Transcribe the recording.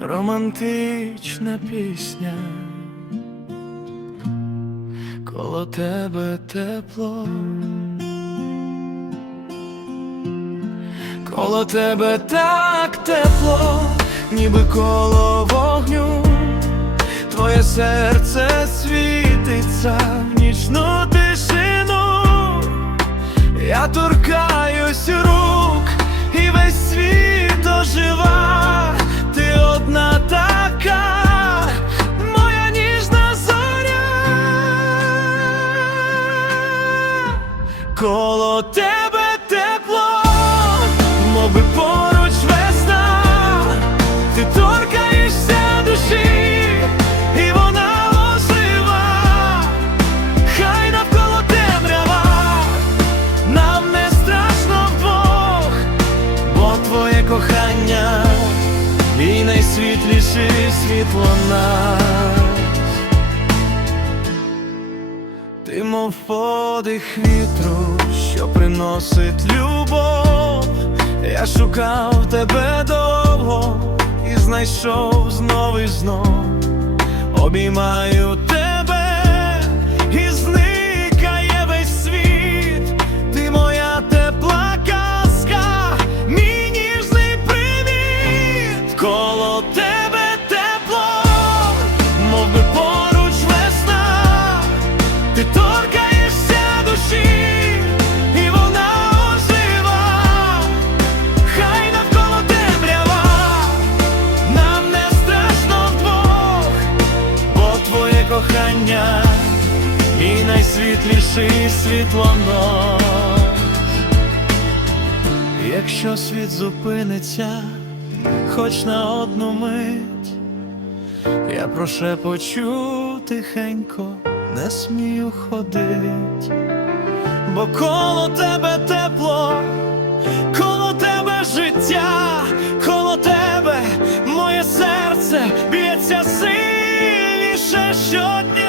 Романтична пісня, коло тебе тепло, коло тебе так тепло, ніби коло вогню, твоє серце світиться в нічну я торкаюсь рук, і весь світ ожива, ти одна така, моя ніжна зоря, коло тебе і найсвітліше світло нас. Ти мов подих вітру, що приносить любов. Я шукав тебе довго і знайшов знов і знов. Обіймаю тебе і зникає найсвітліший світлонос. Якщо світ зупиниться, хоч на одну мить. Я прошепочу тихенько, не смію ходить, бо коло тебе тепло, коло тебе життя, коло тебе моє серце б'ється сильніше щодня.